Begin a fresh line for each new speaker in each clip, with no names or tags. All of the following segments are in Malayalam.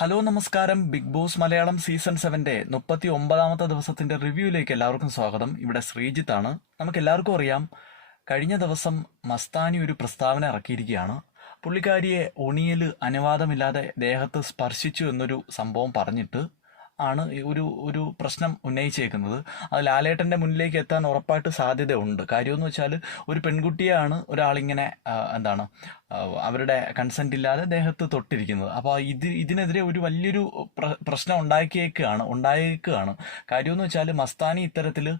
ഹലോ നമസ്കാരം. ബിഗ് ബോസ് മലയാളം സീസൺ സെവന്റെ മുപ്പത്തി ഒമ്പതാമത്തെ ദിവസത്തിന്റെ റിവ്യൂയിലേക്ക് എല്ലാവർക്കും സ്വാഗതം. ഇവിടെ ശ്രീജിത്ത് ആണ്. നമുക്ക് എല്ലാവർക്കും അറിയാം കഴിഞ്ഞ ദിവസം മസ്താനി ഒരു പ്രസ്താവന ഇറക്കിയിരിക്കുകയാണ്. പുള്ളിക്കാരിയെ ഒണിയൽ അനുവാദമില്ലാതെ ദേഹത്ത് സ്പർശിച്ചു എന്നൊരു സംഭവം പറഞ്ഞിട്ട് ആണ് ഒരു ഒരു പ്രശ്നം ഉന്നയിച്ചേക്കുന്നത്. അത് ലാലേട്ടന്റെ മുന്നിലേക്ക് എത്താൻ ഉറപ്പായിട്ട് സാധ്യതയുണ്ട്. കാര്യമെന്ന് വെച്ചാൽ ഒരു പെൺകുട്ടിയാണ് ഒരാളിങ്ങനെ എന്താണ് അവരുടെ കൺസെന്റ് ഇല്ലാതെ ദേഹത്ത് തൊട്ടിരിക്കുന്നത്. അപ്പോൾ ഇത് ഇതിനെതിരെ ഒരു വലിയൊരു പ്ര- പ്രശ്നം ഉണ്ടാക്കിയേക്കാണ് ഉണ്ടായേക്കാണ്. കാര്യമെന്ന് വെച്ചാൽ മസ്താനി ഇത്തരത്തിൽ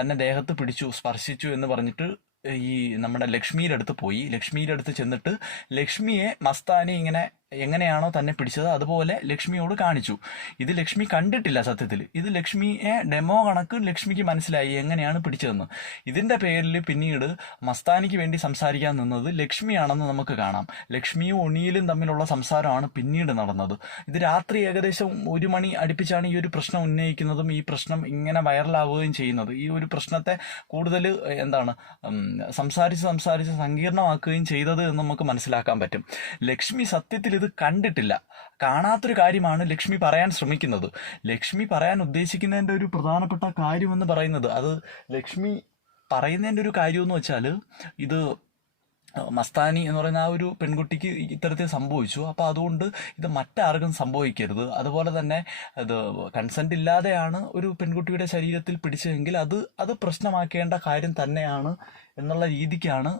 തന്നെ ദേഹത്ത് പിടിച്ചു സ്പർശിച്ചു എന്ന് പറഞ്ഞിട്ട് ഈ നമ്മുടെ ലക്ഷ്മിയുടെ അടുത്ത് പോയി. ലക്ഷ്മിയുടെ അടുത്ത് ചെന്നിട്ട് ലക്ഷ്മിയെ മസ്താനി ഇങ്ങനെ എങ്ങനെയാണോ തന്നെ പിടിച്ചത് അതുപോലെ ലക്ഷ്മിയോട് കാണിച്ചു. ഇത് ലക്ഷ്മി കണ്ടിട്ടില്ല സത്യത്തിൽ. ഇത് ലക്ഷ്മിയെ ഡെമോ കണക്ക് ലക്ഷ്മിക്ക് മനസ്സിലായി എങ്ങനെയാണ് പിടിച്ചതെന്ന്. ഇതിന്റെ പേരിൽ പിന്നീട് മസ്താനിക്ക് വേണ്ടി സംസാരിക്കാൻ നിന്നത് ലക്ഷ്മിയാണെന്ന് നമുക്ക് കാണാം. ലക്ഷ്മിയും ഒണിയിലും തമ്മിലുള്ള സംസാരമാണ് പിന്നീട് നടന്നത്. ഇത് രാത്രി ഏകദേശം ഒരു മണി അടുപ്പിച്ചാണ് ഈ ഒരു പ്രശ്നം ഉന്നയിക്കുന്നതും ഈ പ്രശ്നം ഇങ്ങനെ വൈറലാവുകയും ചെയ്യുന്നത്. ഈ ഒരു പ്രശ്നത്തെ കൂടുതൽ എന്താണ് സംസാരിച്ച് സംസാരിച്ച് സങ്കീർണമാക്കുകയും ചെയ്തത് എന്ന് നമുക്ക് മനസ്സിലാക്കാൻ പറ്റും. ലക്ഷ്മി സത്യത്തിൽ ഇത് കണ്ടിട്ടില്ല. കാണാത്തൊരു കാര്യമാണ് ലക്ഷ്മി പറയാൻ ശ്രമിക്കുന്നത്. ലക്ഷ്മി പറയാൻ ഉദ്ദേശിക്കുന്നതിന്റെ ഒരു പ്രധാനപ്പെട്ട കാര്യമെന്ന് പറയുന്നത് അത് ലക്ഷ്മി പറയുന്നതിന്റെ ഒരു കാര്യമെന്ന് വെച്ചാൽ ഇത് മസ്താനി എന്ന് പറയുന്ന ആ ഒരു പെൺകുട്ടിക്ക് ഇത്തരത്തിൽ സംഭവിച്ചു. അപ്പോൾ അതുകൊണ്ട് ഇത് മറ്റാർക്കും സംഭവിക്കരുത്. അതുപോലെ തന്നെ ഇത് കൺസെന്റ് ഇല്ലാതെയാണ് ഒരു പെൺകുട്ടിയുടെ ശരീരത്തിൽ പിടിച്ചതെങ്കിൽ അത് അത് പ്രശ്നമാക്കേണ്ട കാര്യം തന്നെയാണ് എന്നുള്ള രീതിക്കാണ്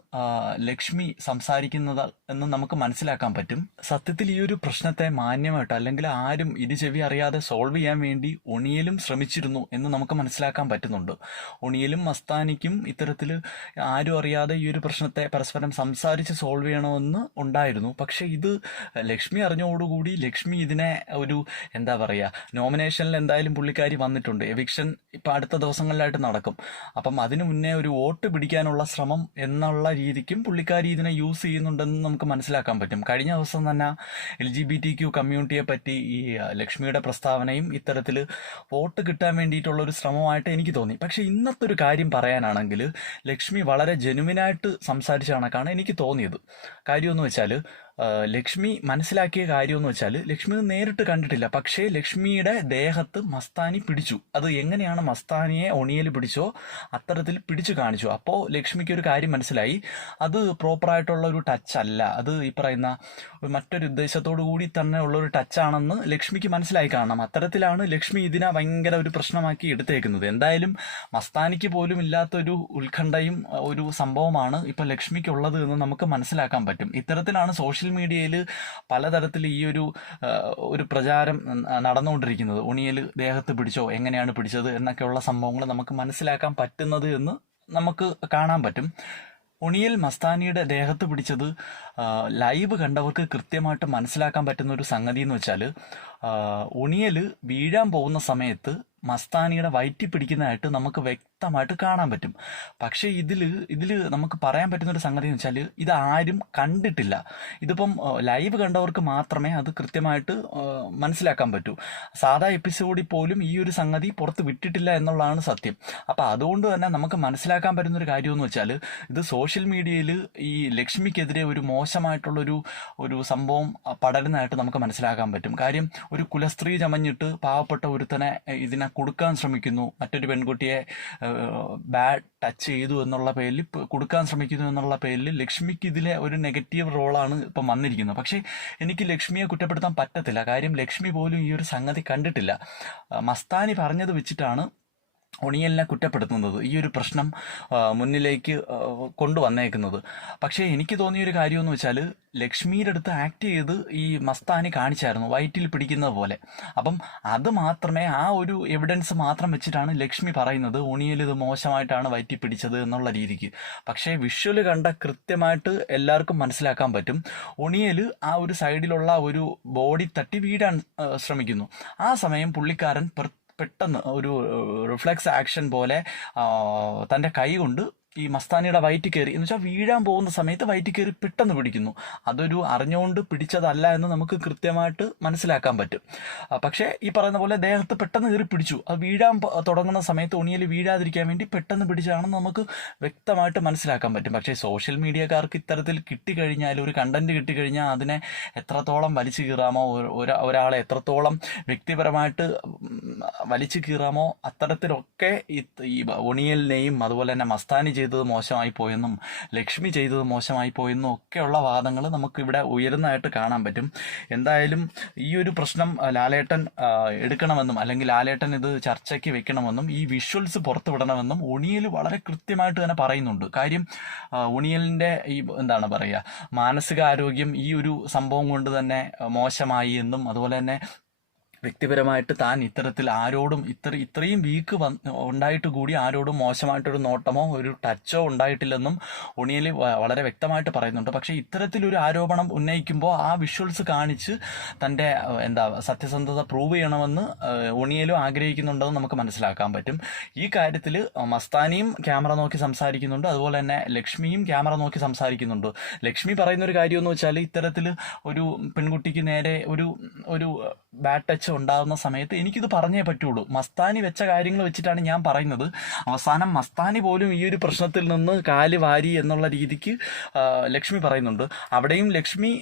ലക്ഷ്മി സംസാരിക്കുന്നത് എന്ന് നമുക്ക് മനസ്സിലാക്കാൻ പറ്റും. സത്യത്തിൽ ഈ ഒരു പ്രശ്നത്തെ മാന്യമായിട്ട് അല്ലെങ്കിൽ ആരും ഇരുചെവി അറിയാതെ സോൾവ് ചെയ്യാൻ വേണ്ടി ഒണിയലും ശ്രമിച്ചിരുന്നു എന്ന് നമുക്ക് മനസ്സിലാക്കാൻ പറ്റുന്നുണ്ട്. ഒണിയലും മസ്താനിക്കും ഇത്തരത്തിൽ ആരും അറിയാതെ ഈ ഒരു പ്രശ്നത്തെ പരസ്പരം സംസാരിച്ച് സോൾവ് ചെയ്യണമെന്ന് ഉണ്ടായിരുന്നു. പക്ഷേ ഇത് ലക്ഷ്മി അറിഞ്ഞോടുകൂടി ലക്ഷ്മി ഇതിനെ ഒരു എന്താ പറയുക നോമിനേഷനിൽ എന്തായാലും പുള്ളിക്കാരി വന്നിട്ടുണ്ട്. എവിക്ഷൻ ഇപ്പം അടുത്ത ദിവസങ്ങളിലായിട്ട് നടക്കും. അപ്പം അതിനു മുന്നേ ഒരു വോട്ട് പിടിക്കാനുള്ള ശ്രമം എന്നുള്ള രീതിക്കും പുള്ളിക്കാരി ഇതിനെ യൂസ് ചെയ്യുന്നുണ്ടെന്ന് നമുക്ക് മനസ്സിലാക്കാൻ പറ്റും. കഴിഞ്ഞ ദിവസം തന്നെ L G B T Q കമ്മ്യൂണിറ്റിയെ പറ്റി ഈ ലക്ഷ്മിയുടെ പ്രസ്താവനയും ഇത്തരത്തിൽ വോട്ട് കിട്ടാൻ വേണ്ടിയിട്ടുള്ള ഒരു ശ്രമമായിട്ട് എനിക്ക് തോന്നി. പക്ഷേ ഇന്നത്തെ ഒരു കാര്യം പറയാനാണെങ്കിൽ ലക്ഷ്മി വളരെ ജെനുവിനായിട്ട് സംസാരിച്ച കണക്കാണ് എനിക്ക് തോന്നിയത്. കാര്യമെന്ന് വെച്ചാൽ ലക്ഷ്മി മനസ്സിലാക്കിയ കാര്യം എന്ന് വെച്ചാൽ ലക്ഷ്മി നേരിട്ട് കണ്ടിട്ടില്ല. പക്ഷേ ലക്ഷ്മിയുടെ ദേഹത്ത് മസ്താനി പിടിച്ചു. അത് എങ്ങനെയാണ് മസ്താനിയെ ഒണിയൽ പിടിച്ചോ അത്തരത്തിൽ പിടിച്ചു കാണിച്ചു. അപ്പോൾ ലക്ഷ്മിക്ക് ഒരു കാര്യം മനസ്സിലായി. അത് പ്രോപ്പറായിട്ടുള്ള ഒരു ടച്ച് അല്ല. അത് ഈ പറയുന്ന മറ്റൊരു ഉദ്ദേശത്തോടു കൂടി തന്നെ ഉള്ള ഒരു ടച്ചാണെന്ന് ലക്ഷ്മിക്ക് മനസ്സിലായി കാണണം. അത്തരത്തിലാണ് ലക്ഷ്മി ഇതിനെ ഭയങ്കര ഒരു പ്രശ്നമാക്കി എടുത്തേക്കുന്നത്. എന്തായാലും മസ്താനിക്ക് പോലും ഇല്ലാത്തൊരു ഉത്കണ്ഠയും ഒരു സംഭവമാണ് ഇപ്പൊ ലക്ഷ്മിക്കുള്ളത് എന്ന് നമുക്ക് മനസ്സിലാക്കാൻ പറ്റും. ഇത്തരത്തിലാണ് സോഷ്യൽ മീഡിയയിൽ പലതരത്തിൽ ഈ ഒരു ഒരു പ്രചാരം നടന്നുകൊണ്ടിരിക്കുന്നത്. ഉണിയൽ ദേഹത്ത് പിടിച്ചോ എങ്ങനെയാണ് പിടിച്ചത് എന്നൊക്കെയുള്ള സംഭവങ്ങൾ നമുക്ക് മനസ്സിലാക്കാൻ പറ്റുന്നത് എന്ന് നമുക്ക് കാണാൻ പറ്റും. ഉണിയൽ മസ്താനിയുടെ ദേഹത്ത് പിടിച്ചത് ലൈവ് കണ്ടവർക്ക് കൃത്യമായിട്ട് മനസ്സിലാക്കാൻ പറ്റുന്ന ഒരു സംഗതി എന്ന് വെച്ചാൽ ഉണിയൽ വീഴാൻ പോകുന്ന സമയത്ത് മസ്താനിയുടെ വയറ്റി പിടിക്കുന്നതായിട്ട് നമുക്ക് വ്യക്തമായിട്ട് കാണാൻ പറ്റും. പക്ഷേ ഇതിൽ ഇതിൽ നമുക്ക് പറയാൻ പറ്റുന്ന ഒരു സംഗതി എന്ന് വെച്ചാൽ ഇത് ആരും കണ്ടിട്ടില്ല. ഇതിപ്പം ലൈവ് കണ്ടവർക്ക് മാത്രമേ അത് കൃത്യമായിട്ട് മനസ്സിലാക്കാൻ പറ്റൂ. സാധാ എപ്പിസോഡിൽ പോലും ഈ ഒരു സംഗതി പുറത്ത് വിട്ടിട്ടില്ല എന്നുള്ളതാണ് സത്യം. അപ്പോൾ അതുകൊണ്ട് തന്നെ നമുക്ക് മനസ്സിലാക്കാൻ പറ്റുന്ന ഒരു കാര്യമെന്ന് വെച്ചാൽ ഇത് സോഷ്യൽ മീഡിയയിൽ ഈ ലക്ഷ്മിക്കെതിരെ ഒരു മോശമായിട്ടുള്ളൊരു ഒരു സംഭവം പടരുന്നതായിട്ട് നമുക്ക് മനസ്സിലാക്കാൻ പറ്റും. കാര്യം ഒരു കുലസ്ത്രീ ചമഞ്ഞിട്ട് പാവപ്പെട്ട ഒരുത്തനെ ഇതിനെ കൊടുക്കാൻ ശ്രമിക്കുന്നു. മറ്റൊരു പെൺകുട്ടിയെ ബാഡ് ടച്ച് ചെയ്തു എന്നുള്ള പേരിൽ കൊടുക്കാൻ ശ്രമിക്കുന്നു എന്നുള്ള പേരിൽ ലക്ഷ്മിക്ക് ഇതിലെ ഒരു നെഗറ്റീവ് റോളാണ് ഇപ്പം വന്നിരിക്കുന്നത്. പക്ഷേ എനിക്ക് ലക്ഷ്മിയെ കുറ്റപ്പെടുത്താൻ പറ്റത്തില്ല. കാര്യം ലക്ഷ്മി പോലും ഈ ഒരു സംഗതി കണ്ടിട്ടില്ല. മസ്താനി പറഞ്ഞത് വെച്ചിട്ടാണ് ഒണിയലിനെ കുറ്റപ്പെടുത്തുന്നത് ഈ ഒരു പ്രശ്നം മുന്നിലേക്ക് കൊണ്ടുവന്നേക്കുന്നത്. പക്ഷേ എനിക്ക് തോന്നിയ ഒരു കാര്യമെന്ന് വെച്ചാൽ ലക്ഷ്മിയുടെ അടുത്ത് ആക്ട് ചെയ്ത് ഈ മസ്താനി കാണിച്ചായിരുന്നു വയറ്റിൽ പിടിക്കുന്നത് പോലെ. അപ്പം അത് മാത്രമേ ആ ഒരു എവിഡൻസ് മാത്രം വെച്ചിട്ടാണ് ലക്ഷ്മി പറയുന്നത് ഉണിയൽ ഇത് മോശമായിട്ടാണ് വയറ്റി പിടിച്ചത് എന്നുള്ള രീതിക്ക്. പക്ഷേ വിഷ്വൽ കണ്ട കൃത്യമായിട്ട് എല്ലാവർക്കും മനസ്സിലാക്കാൻ പറ്റും. ഉണിയൽ ആ ഒരു സൈഡിലുള്ള ഒരു ബോഡി തട്ടി വീഴാൻ ആ, ശ്രമിക്കുന്നു. ആ സമയം പുള്ളിക്കാരൻ പെർ- പെട്ടെന്ന് ഒരു റിഫ്ലെക്സ് ആക്ഷൻ പോലെ തന്റെ കൈ കൊണ്ട് ഈ മസ്താനിയുടെ വയറ്റ് കയറി എന്ന് വെച്ചാൽ വീഴാൻ പോകുന്ന സമയത്ത് വയറ്റ് കയറി പെട്ടെന്ന് പിടിക്കുന്നു. അതൊരു അറിഞ്ഞുകൊണ്ട് പിടിച്ചതല്ല എന്ന് നമുക്ക് കൃത്യമായിട്ട് മനസ്സിലാക്കാൻ പറ്റും. പക്ഷേ ഈ പറയുന്ന പോലെ ദേഹത്ത് പെട്ടെന്ന് കയറി പിടിച്ചു. അത് വീഴാൻ തുടങ്ങുന്ന സമയത്ത് ഉണിയിൽ വീഴാതിരിക്കാൻ വേണ്ടി പെട്ടെന്ന് പിടിച്ചാണെന്ന് നമുക്ക് വ്യക്തമായിട്ട് മനസ്സിലാക്കാൻ പറ്റും. പക്ഷേ സോഷ്യൽ മീഡിയക്കാർക്ക് ഇത്തരത്തിൽ കിട്ടിക്കഴിഞ്ഞാൽ ഒരു കണ്ടന്റ് കിട്ടിക്കഴിഞ്ഞാൽ അതിനെ എത്രത്തോളം വലിച്ചു കീറാമോ ഒരു- ഒരു- ഒരാളെ എത്രത്തോളം വ്യക്തിപരമായിട്ട് വലിച്ചു കീറാമോ അത്തരത്തിലൊക്കെ ഈ ഒണിയലിനെയും അതുപോലെ തന്നെ മസ്താനി ചെയ്തത് മോശമായി പോയെന്നും ലക്ഷ്മി ചെയ്തത് മോശമായി പോയെന്നും ഒക്കെയുള്ള വാദങ്ങൾ നമുക്ക് ഇവിടെ ഉയരുന്നതായിട്ട് കാണാൻ പറ്റും. എന്തായാലും ഈ ഒരു പ്രശ്നം ലാലേട്ടൻ എടുക്കണമെന്നും അല്ലെങ്കിൽ ലാലേട്ടൻ ഇത് ചർച്ചയ്ക്ക് വെക്കണമെന്നും ഈ വിഷ്വൽസ് പുറത്തുവിടണമെന്നും ഒണിയൽ വളരെ കൃത്യമായിട്ട് തന്നെ പറയുന്നുണ്ട്. കാര്യം ഒണിയലിന്റെ ഈ എന്താണ് പറയുക? മാനസികാരോഗ്യം ഈ ഒരു സംഭവം കൊണ്ട് തന്നെ മോശമായി എന്നും അതുപോലെ തന്നെ വ്യക്തിപരമായിട്ട് താൻ ഇത്തരത്തിൽ ആരോടും ഇത്ര ഇത്രയും വീക്ക് ഉണ്ടായിട്ട് കൂടി ആരോടും മോശമായിട്ടൊരു നോട്ടമോ ഒരു ടച്ചോ ഉണ്ടായിട്ടില്ലെന്നും ഉണിയൽ വളരെ വ്യക്തമായിട്ട് പറയുന്നുണ്ട്. പക്ഷേ ഇത്തരത്തിലൊരു ആരോപണം ഉന്നയിക്കുമ്പോൾ ആ വിഷ്വൽസ് കാണിച്ച് തന്റെ എന്താ സത്യസന്ധത പ്രൂവ് ചെയ്യണമെന്ന് ഉണിയലും ആഗ്രഹിക്കുന്നുണ്ടെന്ന് നമുക്ക് മനസ്സിലാക്കാൻ പറ്റും. ഈ കാര്യത്തിൽ മസ്താനിയും ക്യാമറ നോക്കി സംസാരിക്കുന്നുണ്ട്. അതുപോലെ തന്നെ ലക്ഷ്മിയും ക്യാമറ നോക്കി സംസാരിക്കുന്നുണ്ട്. ലക്ഷ്മി പറയുന്നൊരു കാര്യമെന്ന് കാര്യം വെച്ചാൽ ഇത്തരത്തിൽ ഒരു പെൺകുട്ടിക്ക് നേരെ ഒരു ഒരു ബാഡ് ടച്ച് ഉണ്ടാകുന്ന സമയത്ത് എനിക്കിത് പറഞ്ഞേ പറ്റുള്ളൂ. മസ്താനി വെച്ച കാര്യങ്ങൾ വെച്ചിട്ടാണ് ഞാൻ പറയുന്നത്. അവസാനം മസ്താനി പോലും ഈ ഒരു പ്രശ്നത്തിൽ നിന്ന് കാൽ വാരി എന്നുള്ള രീതിക്ക് ലക്ഷ്മി പറയുന്നുണ്ട്. അവിടെയും ലക്ഷ്മി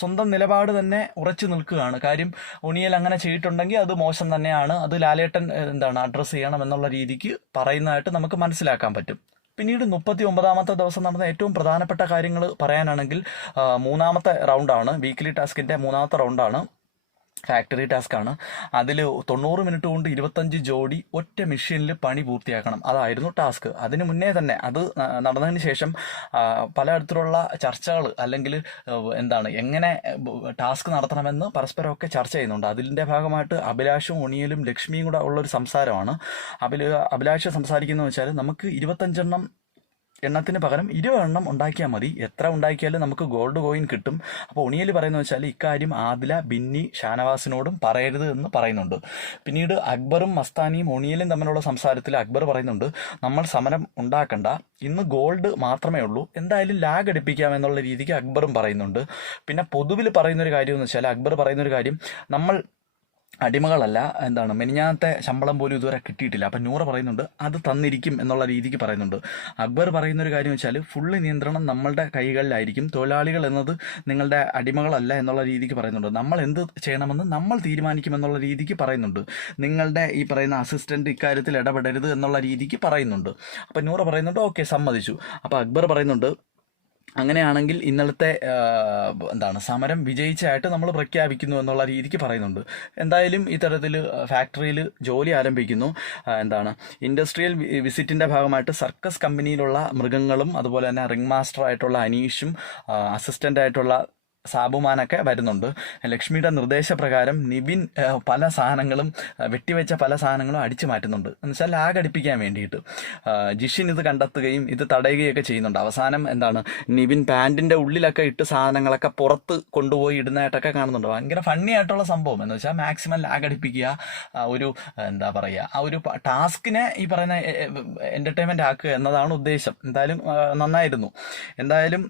സ്വന്തം നിലപാട് തന്നെ ഉറച്ചു നിൽക്കുകയാണ്. കാര്യം ഉണിയൽ അങ്ങനെ ചെയ്തിട്ടുണ്ടെങ്കിൽ അത് മോശം തന്നെയാണ്. അത് ലാലേട്ടൻ എന്താണ് അഡ്രസ്സ് ചെയ്യണം എന്നുള്ള രീതിക്ക് പറയുന്നതായിട്ട് നമുക്ക് മനസ്സിലാക്കാൻ പറ്റും. പിന്നീട് മുപ്പത്തി ഒമ്പതാമത്തെ ദിവസം നടന്ന ഏറ്റവും പ്രധാനപ്പെട്ട കാര്യങ്ങൾ പറയാനാണെങ്കിൽ മൂന്നാമത്തെ റൗണ്ടാണ് വീക്കിലി ടാസ്കിന്റെ മൂന്നാമത്തെ റൗണ്ടാണ് ഫാക്ടറി ടാസ്ക് ആണ്. അതിൽ തൊണ്ണൂറ് മിനിറ്റ് കൊണ്ട് ഇരുപത്തഞ്ച് ജോഡി ഒറ്റ മെഷീനിൽ പണി പൂർത്തിയാക്കണം. അതായിരുന്നു ടാസ്ക് അതിന് മുന്നേ തന്നെ അത് നടന്നതിന് ശേഷം പലതരത്തിലുള്ള ചർച്ചകൾ അല്ലെങ്കിൽ എന്താണ് എങ്ങനെ ടാസ്ക് നടത്തണമെന്ന് പരസ്പരമൊക്കെ ചർച്ച ചെയ്യുന്നുണ്ട്. അതിന്റെ ഭാഗമായിട്ട് അഭിലാഷും ഉണിയലും ലക്ഷ്മിയും കൂടെ ഉള്ളൊരു സംസാരമാണ്. അഭില അഭിലാഷ് സംസാരിക്കുന്നത് വെച്ചാൽ നമുക്ക് ഇരുപത്തഞ്ചെണ്ണം എണ്ണത്തിന് പകരം ഇരുപതെണ്ണം ഉണ്ടാക്കിയാൽ മതി. എത്ര ഉണ്ടാക്കിയാലും നമുക്ക് ഗോൾഡ് കോയിൻ കിട്ടും. അപ്പോൾ ഉണിയൽ പറയുന്നത് വെച്ചാൽ ഇക്കാര്യം ആദില ബിന്നി ഷാനവാസിനോടും പറയരുത് എന്ന് പറയുന്നുണ്ട്. പിന്നീട് അക്ബറും മസ്താനിയും ഉണിയലും തമ്മിലുള്ള സംസാരത്തിൽ അക്ബർ പറയുന്നുണ്ട് നമ്മൾ സമരം ഉണ്ടാക്കണ്ട. ഇന്ന് ഗോൾഡ് മാത്രമേ ഉള്ളൂ. എന്തായാലും ലാഗ് അടിപ്പിക്കാം എന്നുള്ള രീതിക്ക് അക്ബറും പറയുന്നുണ്ട്. പിന്നെ പൊതുവിൽ പറയുന്നൊരു കാര്യം എന്ന് വെച്ചാൽ അക്ബർ പറയുന്നൊരു കാര്യം നമ്മൾ അടിമകളല്ല എന്താണ് മെനിഞ്ഞാത്തെ ശമ്പളം പോലും ഇതുവരെ കിട്ടിയിട്ടില്ല. അപ്പം നൂറ പറയുന്നുണ്ട് അത് തന്നിരിക്കും എന്നുള്ള രീതിക്ക് പറയുന്നുണ്ട്. അക്ബർ പറയുന്ന ഒരു കാര്യം വെച്ചാൽ ഫുള്ള് നിയന്ത്രണം നമ്മളുടെ കൈകളിലായിരിക്കും. തൊഴിലാളികൾ എന്നത് നിങ്ങളുടെ അടിമകളല്ല എന്നുള്ള രീതിക്ക് പറയുന്നുണ്ട്. നമ്മൾ എന്ത് ചെയ്യണമെന്ന് നമ്മൾ തീരുമാനിക്കും എന്നുള്ള രീതിക്ക് പറയുന്നുണ്ട്. നിങ്ങളുടെ ഈ പറയുന്ന അസിസ്റ്റന്റ് ഇക്കാര്യത്തിൽ ഇടപെടരുത് എന്നുള്ള രീതിക്ക് പറയുന്നുണ്ട്. അപ്പം നൂറ പറയുന്നുണ്ട് ഓക്കെ സമ്മതിച്ചു. അപ്പോൾ അക്ബർ പറയുന്നുണ്ട് അങ്ങനെയാണെങ്കിൽ ഇന്നലത്തെ എന്താണ് സമരം വിജയിച്ചായിട്ട് നമ്മൾ പ്രഖ്യാപിക്കുന്നു എന്നുള്ള രീതിക്ക് പറയുന്നുണ്ട്. എന്തായാലും ഇത്തരത്തിൽ ഫാക്ടറിയിൽ ജോലി ആരംഭിക്കുന്നു. എന്താണ് ഇൻഡസ്ട്രിയൽ വിസിറ്റിന്റെ ഭാഗമായിട്ട് സർക്കസ് കമ്പനിയിലുള്ള മൃഗങ്ങളും അതുപോലെ തന്നെ റിംഗ് മാസ്റ്റർ ആയിട്ടുള്ള അനീഷും അസിസ്റ്റന്റ് ആയിട്ടുള്ള സാബുമാനൊക്കെ വരുന്നുണ്ട്. ലക്ഷ്മിയുടെ നിർദ്ദേശപ്രകാരം നിബിൻ പല സാധനങ്ങളും വെട്ടിവെച്ച പല സാധനങ്ങളും അടിച്ചു മാറ്റുന്നുണ്ട്. എന്നുവെച്ചാൽ ലാഗ് അടിപ്പിക്കാൻ വേണ്ടിയിട്ട്. ജിഷിൻ ഇത് കണ്ടെത്തുകയും ഇത് തടയുകയൊക്കെ ചെയ്യുന്നുണ്ട്. അവസാനം എന്താണ് നിബിൻ പാന്റിന്റെ ഉള്ളിലൊക്കെ ഇട്ട് സാധനങ്ങളൊക്കെ പുറത്ത് കൊണ്ടുപോയി ഇടുന്നതായിട്ടൊക്കെ കാണുന്നുണ്ട്. ഭയങ്കര ഫണ്ണി ആയിട്ടുള്ള സംഭവം. എന്ന് വെച്ചാൽ മാക്സിമം ലാഗ് അടിപ്പിക്കുക ഒരു എന്താ പറയുക ആ ഒരു ടാസ്കിനെ ഈ പറയുന്ന എന്റർടൈൻമെന്റ് ആക്കുക എന്നതാണ് ഉദ്ദേശം. എന്തായാലും നന്നായിരുന്നു. എന്തായാലും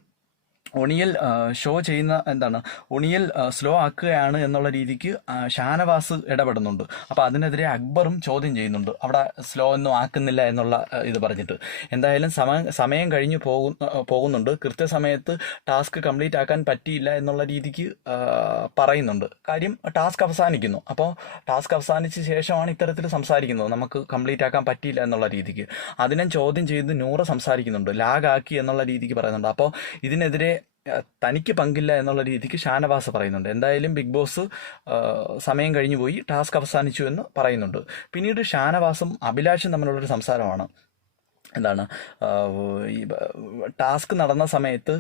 ഒണിയൽ ഷോ ചെയ്യുന്ന എന്താണ് ഒണിയൽ സ്ലോ ആക്കുകയാണ് എന്നുള്ള രീതിക്ക് ഷാനവാസ് ഇടപെടുന്നുണ്ട്. അപ്പോൾ അതിനെതിരെ അക്ബറും ചോദ്യം ചെയ്യുന്നുണ്ട്. അവിടെ സ്ലോ ഒന്നും ആക്കുന്നില്ല എന്നുള്ള ഇത് പറഞ്ഞിട്ട്. എന്തായാലും സമയം സമയം കഴിഞ്ഞു പോകുന്ന പോകുന്നുണ്ട്. കൃത്യസമയത്ത് ടാസ്ക് കംപ്ലീറ്റ് ആക്കാൻ പറ്റിയില്ല എന്നുള്ള രീതിക്ക് പറയുന്നുണ്ട്. കാര്യം ടാസ്ക് അവസാനിക്കുന്നു. അപ്പോൾ ടാസ്ക് അവസാനിച്ച ശേഷമാണ് ഇത്തരത്തിൽ സംസാരിക്കുന്നത്. നമുക്ക് കംപ്ലീറ്റ് ആക്കാൻ പറ്റിയില്ല എന്നുള്ള രീതിക്ക്. അതിനെ ചോദ്യം ചെയ്ത് നൂറ് സംസാരിക്കുന്നുണ്ട്. ലാഗ് ആക്കി എന്നുള്ള രീതിക്ക് പറയുന്നുണ്ട്. അപ്പോൾ ഇതിനെതിരെ തനിക്ക് പങ്കില്ല എന്നുള്ള രീതിക്ക് ഷാനവാസ് പറയുന്നുണ്ട്. എന്തായാലും ബിഗ് ബോസ് സമയം കഴിഞ്ഞു പോയി. ടാസ്ക് അവസാനിച്ചു എന്ന് പറയുന്നുണ്ട്. പിന്നീട് ഷാനവാസും അഭിലാഷും തമ്മിലുള്ളൊരു സംസാരമാണ്. എന്താണ് ടാസ്ക് നടന്ന സമയത്ത്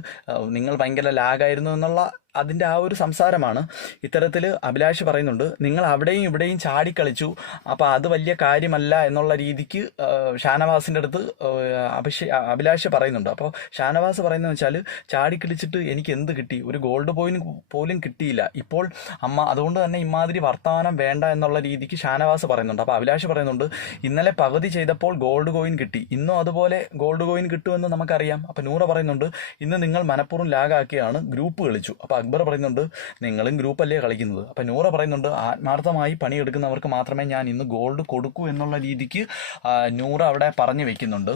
നിങ്ങൾ ഭയങ്കര ലാഗായിരുന്നു എന്നുള്ള അതിന്റെ ആ ഒരു സംസാരമാണ്. ഇത്തരത്തിൽ അഭിലാഷ് പറയുന്നുണ്ട് നിങ്ങൾ അവിടെയും ഇവിടെയും ചാടിക്കളിച്ചു. അപ്പോൾ അത് വലിയ കാര്യമല്ല എന്നുള്ള രീതിക്ക് ഷാനവാസിന്റെ അടുത്ത് അഭിഷേ അഭിലാഷ് പറയുന്നുണ്ട്. അപ്പോൾ ഷാനവാസ് പറയുന്നത് വെച്ചാൽ ചാടിക്കളിച്ചിട്ട് എനിക്ക് എന്ത് കിട്ടി? ഒരു ഗോൾഡ് പോയിന്റ് പോലും കിട്ടിയില്ല. ഇപ്പോൾ അമ്മ അതുകൊണ്ട് തന്നെ ഇമാതിരി വർത്തമാനം വേണ്ട എന്നുള്ള രീതിക്ക് ഷാനവാസ് പറയുന്നുണ്ട്. അപ്പോൾ അഭിലാഷ് പറയുന്നുണ്ട് ഇന്നലെ പകുതി ചെയ്തപ്പോൾ ഗോൾഡ് കോയിൻ കിട്ടി. ഇന്നും അതുപോലെ ഗോൾഡ് കോയിൻ കിട്ടുമെന്ന് നമുക്കറിയാം. അപ്പോൾ നൂറ പറയുന്നുണ്ട് ഇന്ന് നിങ്ങൾ മനഃപൂർവം ലാഗാക്കിയാണ് ഗ്രൂപ്പ് കളിച്ചു. അപ്പോൾ അക്ബർ പറയുന്നുണ്ട് നിങ്ങളും ഗ്രൂപ്പല്ലേ കളിക്കുന്നത്? അപ്പം നൂറ പറയുന്നുണ്ട് ആത്മാർത്ഥമായി പണിയെടുക്കുന്നവർക്ക് മാത്രമേ ഞാൻ ഇന്ന് ഗോൾഡ് കൊടുക്കൂ എന്നുള്ള രീതിക്ക് നൂറ അവിടെ പറഞ്ഞു വെക്കുന്നുണ്ട്.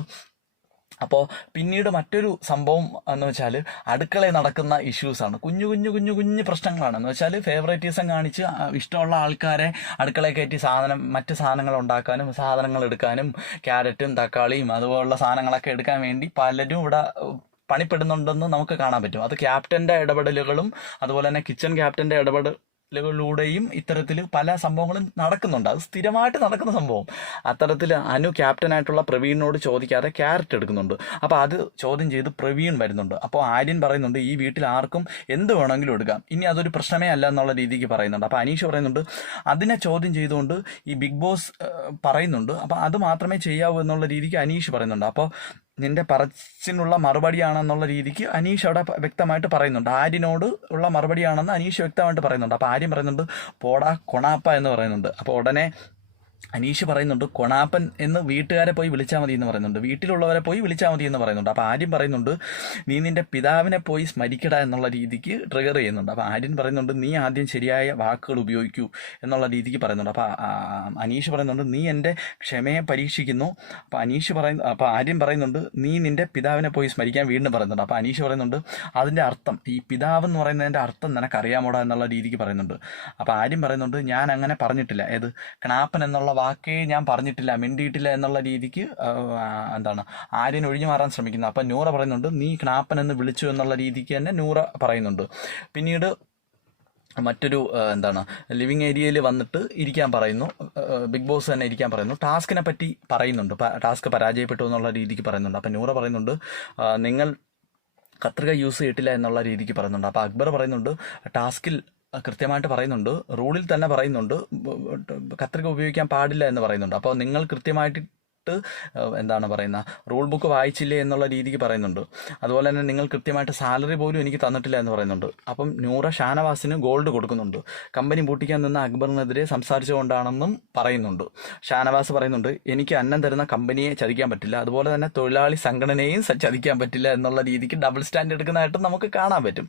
അപ്പോൾ പിന്നീട് മറ്റൊരു സംഭവം എന്ന് വെച്ചാൽ അടുക്കളയിൽ നടക്കുന്ന ഇഷ്യൂസാണ് കുഞ്ഞു കുഞ്ഞു കുഞ്ഞു കുഞ്ഞു പ്രശ്നങ്ങളാണ്. എന്ന് വെച്ചാൽ ഫേവറേറ്റീസം കാണിച്ച് ഇഷ്ടമുള്ള ആൾക്കാരെ അടുക്കളയിൽ കയറ്റി സാധനം മറ്റ് സാധനങ്ങൾ ഉണ്ടാക്കാനും സാധനങ്ങൾ എടുക്കാനും ക്യാരറ്റും തക്കാളിയും അതുപോലുള്ള സാധനങ്ങളൊക്കെ എടുക്കാൻ വേണ്ടി പലരും ഇവിടെ പണിപ്പെടുന്നുണ്ടെന്ന് നമുക്ക് കാണാൻ പറ്റും. അത് ക്യാപ്റ്റന്റെ ഇടപെടലുകളും അതുപോലെ തന്നെ കിച്ചൺ ക്യാപ്റ്റന്റെ ഇടപെടലുകളിലൂടെയും ഇത്തരത്തിൽ പല സംഭവങ്ങളും നടക്കുന്നുണ്ട്. അത് സ്ഥിരമായിട്ട് നടക്കുന്ന സംഭവം. അത്തരത്തിൽ അനു ക്യാപ്റ്റനായിട്ടുള്ള പ്രവീണിനോട് ചോദിക്കാതെ ക്യാരറ്റ് എടുക്കുന്നുണ്ട്. അപ്പോൾ അത് ചോദ്യം ചെയ്ത് പ്രവീൺ വരുന്നുണ്ട്. അപ്പോൾ ആര്യൻ പറയുന്നുണ്ട് ഈ വീട്ടിൽ ആർക്കും എന്ത് വേണമെങ്കിലും എടുക്കാം. ഇനി അതൊരു പ്രശ്നമേ അല്ല എന്നുള്ള രീതിക്ക് പറയുന്നുണ്ട്. അപ്പോൾ അനീഷ് പറയുന്നുണ്ട് അതിനെ ചോദ്യം ചെയ്തുകൊണ്ട് ഈ ബിഗ് ബോസ് പറയുന്നുണ്ട്. അപ്പോൾ അത് മാത്രമേ ചെയ്യാവൂ എന്നുള്ള രീതിക്ക് അനീഷ് പറയുന്നുണ്ട്. അപ്പോൾ നിന്റെ പറച്ചിനുള്ള മറുപടിയാണെന്നുള്ള രീതിക്ക് അനീഷ് അവിടെ വ്യക്തമായിട്ട് പറയുന്നുണ്ട്. ആര്യനോട് ഉള്ള മറുപടിയാണെന്ന് അനീഷ് വ്യക്തമായിട്ട് പറയുന്നുണ്ട്. അപ്പോൾ ആര്യൻ പറയുന്നുണ്ട് പോടാ കൊണാപ്പ എന്ന് പറയുന്നുണ്ട്. അപ്പോൾ ഉടനെ അനീഷ് പറയുന്നുണ്ട് കൊണാപ്പൻ എന്ന് വീട്ടുകാരെ പോയി വിളിച്ചാൽ മതി എന്ന് പറയുന്നുണ്ട്. വീട്ടിലുള്ളവരെ പോയി വിളിച്ചാൽ മതി എന്ന് പറയുന്നുണ്ട്. അപ്പോൾ ആര്യൻ പറയുന്നുണ്ട് നീ നിന്റെ പിതാവിനെ പോയി സ്മരിക്കട എന്നുള്ള രീതിക്ക് ട്രിഗർ ചെയ്യുന്നുണ്ട്. അപ്പോൾ ആര്യൻ പറയുന്നുണ്ട് നീ ആദ്യം ശരിയായ വാക്കുകൾ ഉപയോഗിക്കൂ എന്നുള്ള രീതിക്ക് പറയുന്നുണ്ട്. അപ്പോൾ അനീഷ് പറയുന്നുണ്ട് നീ എന്റെ ക്ഷമയെ പരീക്ഷിക്കുന്നു. അപ്പോൾ അനീഷ് പറയുന്നു അപ്പോൾ ആര്യൻ പറയുന്നുണ്ട് നീ നിന്റെ പിതാവിനെ പോയി സ്മരിക്കാൻ വീണ്ടും പറയുന്നുണ്ട്. അപ്പോൾ അനീഷ് പറയുന്നുണ്ട് അതിന്റെ അർത്ഥം ഈ പിതാവ് എന്ന് പറയുന്നതിന്റെ അർത്ഥം നിനക്കറിയാമോടാ എന്നുള്ള രീതിക്ക് പറയുന്നുണ്ട്. അപ്പോൾ ആര്യൻ പറയുന്നുണ്ട് ഞാൻ അങ്ങനെ പറഞ്ഞിട്ടില്ല. ഏത്? കണാപ്പൻ എന്നുള്ള വാക്കേ ഞാൻ പറഞ്ഞിട്ടില്ല മിണ്ടിയിട്ടില്ല എന്നുള്ള രീതിക്ക് എന്താണ് ആര്യൻ ഒഴിഞ്ഞു മാറാൻ ശ്രമിക്കുന്നത് അപ്പം നൂറ പറയുന്നുണ്ട് നീ ക്നാപ്പൻ എന്ന് വിളിച്ചു എന്നുള്ള രീതിക്ക് തന്നെ നൂറ പറയുന്നുണ്ട്. പിന്നീട് മറ്റൊരു എന്താണ് ലിവിങ് ഏരിയയിൽ വന്നിട്ട് ഇരിക്കാൻ പറയുന്നു ബിഗ് ബോസ് തന്നെ ഇരിക്കാൻ പറയുന്നു. ടാസ്കിനെ പറ്റി പറയുന്നുണ്ട് ടാസ്ക് പരാജയപ്പെട്ടു എന്നുള്ള രീതിക്ക് പറയുന്നുണ്ട്. അപ്പം നൂറ പറയുന്നുണ്ട് നിങ്ങൾ കത്രിക യൂസ് ചെയ്തിട്ടില്ല എന്നുള്ള രീതിക്ക് പറയുന്നുണ്ട്. അപ്പോൾ അക്ബർ പറയുന്നുണ്ട് ടാസ്കിൽ കൃത്യമായിട്ട് പറയുന്നുണ്ട്. റൂളിൽ തന്നെ പറയുന്നുണ്ട്. കത്രിക ഉപയോഗിക്കാൻ പാടില്ല എന്ന് പറയുന്നുണ്ട്. അപ്പോൾ നിങ്ങൾ കൃത്യമായിട്ട് ഏഹ് എന്താണ് പറയുന്ന റൂൾ ബുക്ക് വായിച്ചില്ലേ എന്നുള്ള രീതിക്ക് പറയുന്നുണ്ട്. അതുപോലെ തന്നെ നിങ്ങൾ കൃത്യമായിട്ട് സാലറി പോലും എനിക്ക് തന്നിട്ടില്ല എന്ന് പറയുന്നുണ്ട്. അപ്പം നൂറ ഷാനവാസിന് ഗോൾഡ് കൊടുക്കുന്നുണ്ട്. കമ്പനി പൂട്ടിക്കാൻ നിന്ന അക്ബറിനെതിരെ സംസാരിച്ചുകൊണ്ടാണെന്നും പറയുന്നുണ്ട്. ഷാനവാസ് പറയുന്നുണ്ട് എനിക്ക് അന്നം തരുന്ന കമ്പനിയെ ചതിക്കാൻ പറ്റില്ല. അതുപോലെ തന്നെ തൊഴിലാളി സംഘടനയെയും ചതിക്കാൻ പറ്റില്ല എന്നുള്ള രീതിക്ക് ഡബിൾ സ്റ്റാൻഡ് എടുക്കുന്നതായിട്ട് നമുക്ക് കാണാൻ പറ്റും.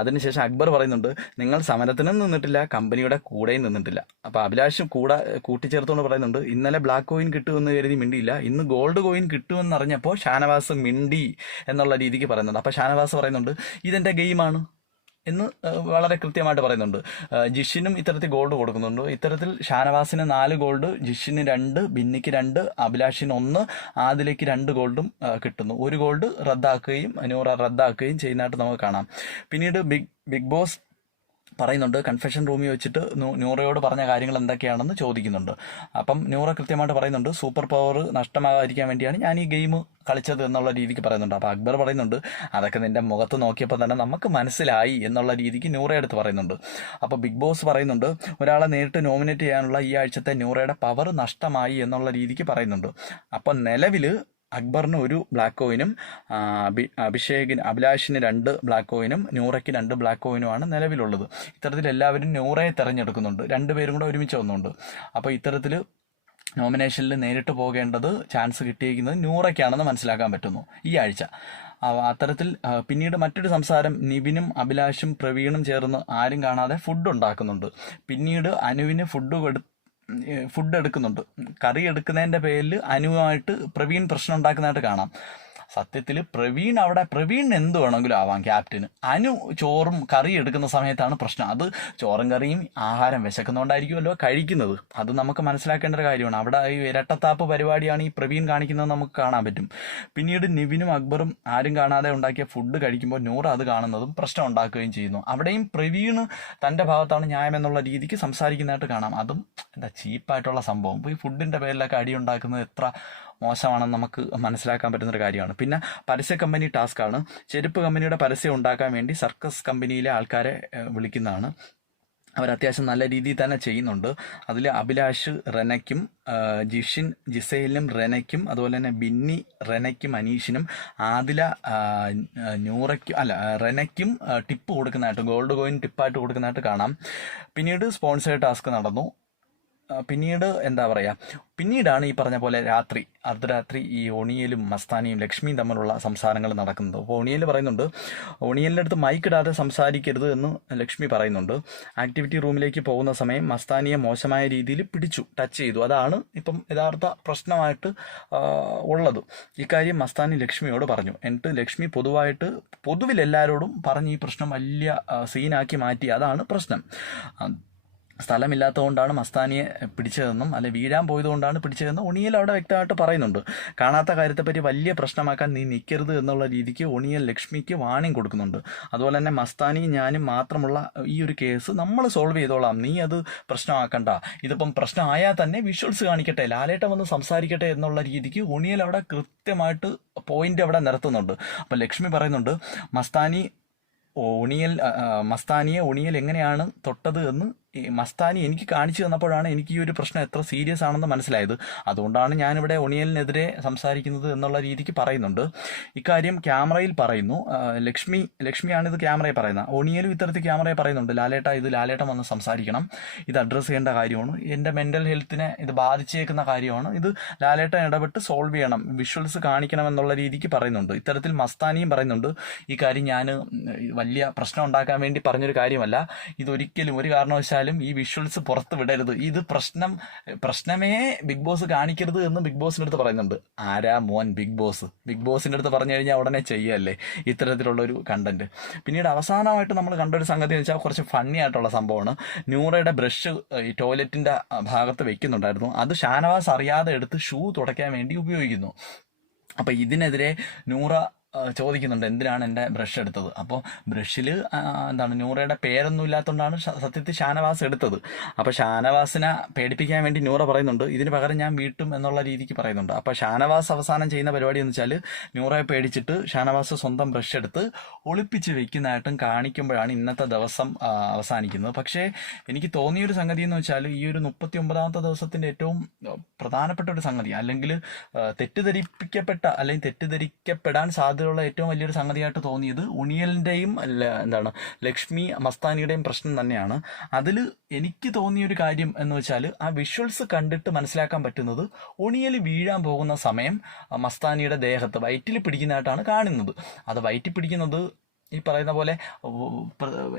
അതിനുശേഷം അക്ബർ പറയുന്നുണ്ട് നിങ്ങൾ സമരത്തിനും നിന്നിട്ടില്ല കമ്പനിയുടെ കൂടെയും നിന്നിട്ടില്ല. അപ്പോൾ അഭിലാഷും കൂടെ കൂട്ടിച്ചേർത്തുകൊണ്ട് പറയുന്നുണ്ട് ഇന്നലെ ബ്ലാക്ക് കോയിൻ കിട്ടുമെന്ന് കരുതി മിണ്ടിയില്ല. ഇന്ന് ഗോൾഡ് കോയിൻ കിട്ടുമെന്ന് അറിഞ്ഞപ്പോൾ ഷാനവാസ് മിണ്ടി എന്നുള്ള രീതിക്ക് പറയുന്നുണ്ട്. അപ്പോൾ ഷാനവാസ് പറയുന്നുണ്ട് ഇതെന്റെ ഗെയിമാണ് എന്ന് വളരെ കൃത്യമായിട്ട് പറയുന്നുണ്ട്. ജിഷിനും ഇത്തരത്തിൽ ഗോൾഡ് കൊടുക്കുന്നുണ്ട്. ഇത്തരത്തിൽ ഷാനവാസിന് നാല് ഗോൾഡ് ജിഷിന് രണ്ട് ബിന്നിക്ക് രണ്ട് അഭിലാഷിന് ഒന്ന് ആദിലേക്ക് രണ്ട് ഗോൾഡും കിട്ടുന്നു. ഒരു ഗോൾഡ് റദ്ദാക്കുകയും അനൂറ റദ്ദാക്കുകയും ചെയ്യുന്നതായിട്ട് നമുക്ക് കാണാം. പിന്നീട് ബിഗ് ബിഗ് ബോസ് പറയുന്നുണ്ട് കൺഫെഷൻ റൂമിൽ വെച്ചിട്ട് ന്യൂറയോട് പറഞ്ഞ കാര്യങ്ങൾ എന്തൊക്കെയാണെന്ന് ചോദിക്കുന്നുണ്ട്. അപ്പം ന്യൂറ കൃത്യമായിട്ട് പറയുന്നുണ്ട് സൂപ്പർ പവർ നഷ്ടമാകാതിരിക്കാൻ വേണ്ടിയാണ് ഞാൻ ഈ ഗെയിം കളിച്ചത് എന്നുള്ള രീതിക്ക് പറയുന്നുണ്ട്. അപ്പോൾ അക്ബർ പറയുന്നുണ്ട് അതൊക്കെ നിന്റെ മുഖത്ത് നോക്കിയപ്പോൾ തന്നെ നമുക്ക് മനസ്സിലായി എന്നുള്ള രീതിക്ക് നൂറയെടുത്ത് പറയുന്നുണ്ട്. അപ്പോൾ ബിഗ് ബോസ് പറയുന്നുണ്ട് ഒരാളെ നേരിട്ട് നോമിനേറ്റ് ചെയ്യാനുള്ള ഈ ആഴ്ചത്തെ ന്യൂറയുടെ പവർ നഷ്ടമായി എന്നുള്ള രീതിക്ക് പറയുന്നുണ്ട്. അപ്പം നിലവിൽ അക്ബറിന് ഒരു ബ്ലാക്ക് കോയിനും അഭിഷേകിന് അഭിലാഷിന് രണ്ട് ബ്ലാക്ക് കോയിനും നൂറയ്ക്ക് രണ്ട് ബ്ലാക്ക് കോയിനുമാണ് നിലവിലുള്ളത്. ഇത്തരത്തിൽ എല്ലാവരും നൂറയെ തിരഞ്ഞെടുക്കുന്നുണ്ട്. രണ്ടുപേരും കൂടെ ഒരുമിച്ച് വന്നുണ്ട്. അപ്പോൾ ഇത്തരത്തിൽ നോമിനേഷനിൽ നേരിട്ട് പോകേണ്ടത് ചാൻസ് കിട്ടിയിരിക്കുന്നത് നൂറയ്ക്കാണെന്ന് മനസ്സിലാക്കാൻ പറ്റുന്നു ഈ ആഴ്ച. അത്തരത്തിൽ പിന്നീട് മറ്റൊരു സംസാരം നിവിനും അഭിലാഷും പ്രവീണും ചേർന്ന് ആരും കാണാതെ ഫുഡ് ഉണ്ടാക്കുന്നുണ്ട്. പിന്നീട് അനുവിന് ഫുഡ് കൊടു ഫുഡ് എടുക്കുന്നുണ്ട്. കറി എടുക്കുന്നതിന്റെ പേരിൽ അനുവായിട്ട് പ്രവീൺ പ്രശ്നം ഉണ്ടാക്കുന്നതായിട്ട് കാണാം. സത്യത്തിൽ പ്രവീൺ അവിടെ പ്രവീൺ എന്ത് വേണമെങ്കിലും ആവാം ക്യാപ്റ്റന്. അനു ചോറും കറി എടുക്കുന്ന സമയത്താണ് പ്രശ്നം. അത് ചോറും കറിയും ആഹാരം വിശക്കുന്നതുകൊണ്ടായിരിക്കുമല്ലോ കഴിക്കുന്നത്. അത് നമുക്ക് മനസ്സിലാക്കേണ്ട ഒരു കാര്യമാണ്. അവിടെ ഈ ഇരട്ടത്താപ്പ് പരിപാടിയാണ് ഈ പ്രവീൺ കാണിക്കുന്നത് നമുക്ക് കാണാൻ പറ്റും. പിന്നീട് നിവിനും അക്ബറും ആരും കാണാതെ ഉണ്ടാക്കിയ ഫുഡ് കഴിക്കുമ്പോൾ നൂറ് അത് കാണുന്നതും പ്രശ്നം ഉണ്ടാക്കുകയും ചെയ്യുന്നു. അവിടെയും പ്രവീണ് തന്റെ ഭാഗത്താണ് ന്യായം എന്നുള്ള രീതിക്ക് സംസാരിക്കുന്നതായിട്ട് കാണാം. അതും എന്താ ചീപ്പായിട്ടുള്ള സംഭവം. ഈ ഫുഡിന്റെ പേരിലൊക്കെ അടി ഉണ്ടാക്കുന്നത് എത്ര മോശമാണെന്ന് നമുക്ക് മനസ്സിലാക്കാൻ പറ്റുന്ന ഒരു കാര്യമാണ്. പിന്നെ പരസ്യ കമ്പനി ടാസ്ക്കാണ്. ചെരുപ്പ് കമ്പനിയുടെ പരസ്യം ഉണ്ടാക്കാൻ വേണ്ടി സർക്കസ് കമ്പനിയിലെ ആൾക്കാരെ വിളിക്കുന്നതാണ്. അവർ അത്യാവശ്യം നല്ല രീതിയിൽ തന്നെ ചെയ്യുന്നുണ്ട്. അതിൽ അഭിലാഷ് റെനയ്ക്കും ജിഷിൻ ജിസൈലിനും റെനയ്ക്കും അതുപോലെ തന്നെ ബിന്നി റെനയ്ക്കും അനീഷിനും ആദില നൂറയ്ക്കും അല്ല റെനയ്ക്കും ടിപ്പ് കൊടുക്കുന്നതായിട്ട് ഗോൾഡ് കോയിൻ ടിപ്പായിട്ട് കൊടുക്കുന്നതായിട്ട് കാണാം. പിന്നീട് സ്പോൺസേഡ് ടാസ്ക് നടന്നു. പിന്നീട് എന്താ പറയുക പിന്നീടാണ് ഈ പറഞ്ഞ പോലെ രാത്രി അർദ്ധരാത്രി ഈ ഒണിയലും മസ്താനിയും ലക്ഷ്മിയും തമ്മിലുള്ള സംസാരങ്ങൾ നടക്കുന്നത്. അപ്പോൾ ഒണിയൽ പറയുന്നുണ്ട് ഒണിയലിന്റെ അടുത്ത് മൈക്ക് ഇടാതെ സംസാരിക്കരുത് എന്ന് ലക്ഷ്മി പറയുന്നുണ്ട്. ആക്ടിവിറ്റി റൂമിലേക്ക് പോകുന്ന സമയം മസ്താനിയെ മോശമായ രീതിയിൽ പിടിച്ചു ടച്ച് ചെയ്തു. അതാണ് ഇപ്പം യഥാർത്ഥ പ്രശ്നമായിട്ട് ഉള്ളത്. ഇക്കാര്യം മസ്താനി ലക്ഷ്മിയോട് പറഞ്ഞു. എന്നിട്ട് ലക്ഷ്മി പൊതുവായിട്ട് പൊതുവിൽ എല്ലാവരോടും പറഞ്ഞ് ഈ പ്രശ്നം വലിയ സീനാക്കി മാറ്റി. അതാണ് പ്രശ്നം. സ്ഥലമില്ലാത്തതുകൊണ്ടാണ് മസ്താനിയെ പിടിച്ചതെന്നും അല്ലെ വീഴാൻ പോയതുകൊണ്ടാണ് പിടിച്ചതെന്നും ഒണിയൽ അവിടെ വ്യക്തമായിട്ട് പറയുന്നുണ്ട്. കാണാത്ത കാര്യത്തെപ്പറ്റി വലിയ പ്രശ്നമാക്കാൻ നീ നിൽക്കരുത് എന്നുള്ള രീതിക്ക് ഒണിയൽ ലക്ഷ്മിക്ക് വാണിംഗ് കൊടുക്കുന്നുണ്ട്. അതുപോലെ തന്നെ മസ്താനി ഞാനും മാത്രമുള്ള ഈ ഒരു കേസ് നമ്മൾ സോൾവ് ചെയ്തോളാം. നീ അത് പ്രശ്നമാക്കണ്ട. ഇതിപ്പം പ്രശ്നമായാൽ തന്നെ വിഷ്വൽസ് കാണിക്കട്ടെ ലാലേട്ടം വന്ന് സംസാരിക്കട്ടെ എന്നുള്ള രീതിക്ക് ഒണിയൽ അവിടെ കൃത്യമായിട്ട് പോയിന്റ് അവിടെ നിർത്തുന്നുണ്ട് അപ്പം ലക്ഷ്മി പറയുന്നുണ്ട് മസ്താനി ഒണിയൽ മസ്താനിയെ ഒണിയൽ എങ്ങനെയാണ് തൊട്ടത് എന്ന് ഈ മസ്താനി എനിക്ക് കാണിച്ചു തന്നപ്പോഴാണ് എനിക്ക് ഈ ഒരു പ്രശ്നം എത്ര സീരിയസ് ആണെന്ന് മനസ്സിലായത്. അതുകൊണ്ടാണ് ഞാനിവിടെ ഒണിയലിനെതിരെ സംസാരിക്കുന്നത് എന്നുള്ള രീതിക്ക് പറയുന്നുണ്ട്. ഇക്കാര്യം ക്യാമറയിൽ പറയുന്നു. ലക്ഷ്മി ലക്ഷ്മിയാണ് ഇത് ക്യാമറയിൽ പറയുന്നത്. ഒണിയലും ഇത്തരത്തിൽ ക്യാമറയിൽ പറയുന്നുണ്ട്. ലാലേട്ട ഇത് ലാലേട്ടൻ വന്ന് സംസാരിക്കണം. ഇത് അഡ്രസ്സ് ചെയ്യേണ്ട കാര്യമാണ്. എന്റെ മെന്റൽ ഹെൽത്തിനെ ഇത് ബാധിച്ചേക്കുന്ന കാര്യമാണ്. ഇത് ലാലേട്ടൻ ഇടപെട്ട് സോൾവ് ചെയ്യണം. വിഷ്വൽസ് കാണിക്കണം എന്നുള്ള രീതിക്ക് പറയുന്നുണ്ട്. ഇത്തരത്തിൽ മസ്താനിയും പറയുന്നുണ്ട്. ഈ കാര്യം ഞാൻ വലിയ പ്രശ്നം ഉണ്ടാക്കാൻ വേണ്ടി പറഞ്ഞൊരു കാര്യമല്ല. ഇതൊരിക്കലും ഒരു കാരണവശാലും ഈ വിഷ്വൽസ് പുറത്ത് വിടരുത്. ഇത് പ്രശ്നം പ്രശ്നമേ ബിഗ് ബോസ് കാണിക്കരുത് എന്ന് ബിഗ് ബോസിന്റെ അടുത്ത് പറയുന്നുണ്ട്. ആരാ മോൻ ബിഗ് ബോസ് ബിഗ് ബോസിന്റെ അടുത്ത് പറഞ്ഞു കഴിഞ്ഞാൽ ഉടനെ ചെയ്യല്ലേ? ഇത്തരത്തിലുള്ള ഒരു കണ്ടന്റ് പിന്നീട് അവസാനമായിട്ട് നമ്മൾ കണ്ടൊരു സംഗതി എന്ന് വെച്ചാൽ കുറച്ച് ഫണ്ണി ആയിട്ടുള്ള സംഭവമാണ്. ന്യൂറയുടെ ബ്രഷ് ഈ ടോയ്ലറ്റിന്റെ ഭാഗത്ത് വെക്കുന്നുണ്ടായിരുന്നു. അത് ഷാനവാസ് അറിയാതെ എടുത്ത് ഷൂ തുടയ്ക്കാൻ വേണ്ടി ഉപയോഗിക്കുന്നു. അപ്പോൾ ഇതിനെതിരെ നൂറ ചോദിക്കുന്നുണ്ട് എന്തിനാണ് എന്റെ ബ്രഷ് എടുത്തത്? അപ്പോൾ ബ്രഷിൽ എന്താണ് നൂറയുടെ പേരൊന്നും ഇല്ലാത്തതുകൊണ്ടാണ് സത്യത്തിൽ ഷാനവാസ് എടുത്തത്. അപ്പോൾ ഷാനവാസിനെ പേടിപ്പിക്കാൻ വേണ്ടി നൂറ പറയുന്നുണ്ട് ഇതിന് പകരം ഞാൻ വീട്ടും എന്നുള്ള രീതിക്ക് പറയുന്നുണ്ട്. അപ്പോൾ ഷാനവാസ് അവസാനം ചെയ്യുന്ന പരിപാടി എന്ന് വെച്ചാൽ നൂറയെ പേടിച്ചിട്ട് ഷാനവാസ് സ്വന്തം ബ്രഷ് എടുത്ത് ഒളിപ്പിച്ച് വെക്കുന്നതായിട്ടും കാണിക്കുമ്പോഴാണ് ഇന്നത്തെ ദിവസം അവസാനിക്കുന്നത്. പക്ഷേ എനിക്ക് തോന്നിയൊരു സംഗതി എന്ന് വെച്ചാൽ ഈ ഒരു മുപ്പത്തി ഒമ്പതാമത്തെ ദിവസത്തിന്റെ ഏറ്റവും പ്രധാനപ്പെട്ട ഒരു സംഗതി അല്ലെങ്കിൽ തെറ്റിദ്ധരിപ്പിക്കപ്പെട്ട അല്ലെങ്കിൽ തെറ്റിദ്ധരിക്കപ്പെടാൻ സാധ്യതയുള്ള ഏറ്റവും വലിയൊരു സംഗതിയായിട്ട് തോന്നിയത് ഉണിയലിന്റെയും അല്ല എന്താണ് ലക്ഷ്മി മസ്താനിയുടെയും പ്രശ്നം തന്നെയാണ്. അതിൽ എനിക്ക് തോന്നിയൊരു കാര്യം എന്ന് വെച്ചാൽ ആ വിഷ്വൽസ് കണ്ടിട്ട് മനസ്സിലാക്കാൻ പറ്റുന്നത് ഉണിയൽ വീഴാൻ പോകുന്ന സമയം മസ്താനിയുടെ ദേഹത്ത് വയറ്റിൽ പിടിക്കുന്നതായിട്ടാണ് കാണുന്നത്. അത് വയറ്റിൽ പിടിക്കുന്നത് ഈ പറയുന്ന പോലെ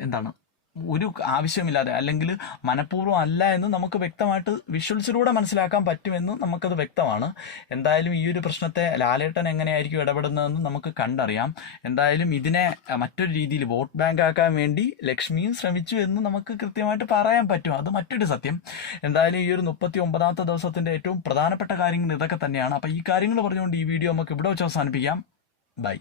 എന്താണ് ഒരു ആവശ്യമില്ലാതെ അല്ലെങ്കിൽ മനഃപൂർവം അല്ല എന്ന് നമുക്ക് വ്യക്തമായിട്ട് വിഷ്വൽസിലൂടെ മനസ്സിലാക്കാൻ പറ്റുമെന്ന് നമുക്കത് വ്യക്തമാണ്. എന്തായാലും ഈ ഒരു പ്രശ്നത്തെ ലാലേട്ടൻ എങ്ങനെയായിരിക്കും ഇടപെടുന്നതെന്ന് നമുക്ക് കണ്ടറിയാം. എന്തായാലും ഇതിനെ മറ്റൊരു രീതിയിൽ വോട്ട് ബാങ്ക് ആക്കാൻ വേണ്ടി ലക്ഷ്മിയും ശ്രമിച്ചു എന്ന് നമുക്ക് കൃത്യമായിട്ട് പറയാൻ പറ്റും. അത് മറ്റൊരു സത്യം. എന്തായാലും ഈ ഒരു മുപ്പത്തി ഒമ്പതാമത്തെ ദിവസത്തിന്റെ ഏറ്റവും പ്രധാനപ്പെട്ട കാര്യങ്ങൾ ഇതൊക്കെ തന്നെയാണ്. അപ്പോൾ ഈ കാര്യങ്ങൾ പറഞ്ഞുകൊണ്ട് ഈ വീഡിയോ നമുക്ക് ഇവിടെ വെച്ച് അവസാനിപ്പിക്കാം. ബൈ.